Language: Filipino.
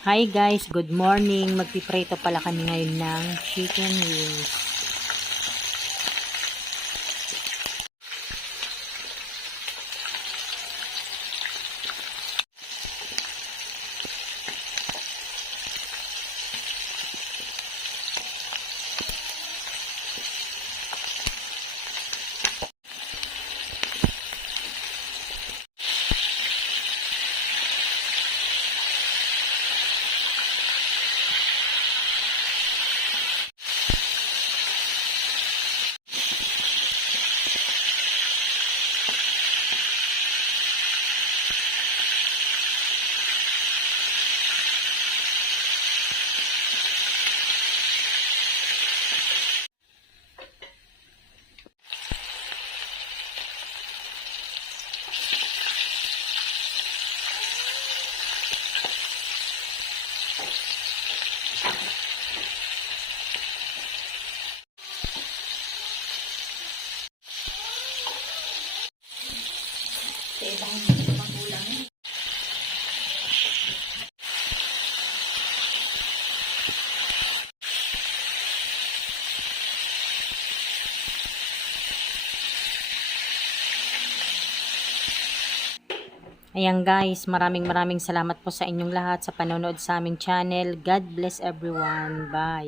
Hi guys, good morning. Magpiprito pala kami ngayon ng chicken wings. Ayan guys, maraming salamat po sa inyong lahat sa panonood sa aming channel. God bless everyone. Bye.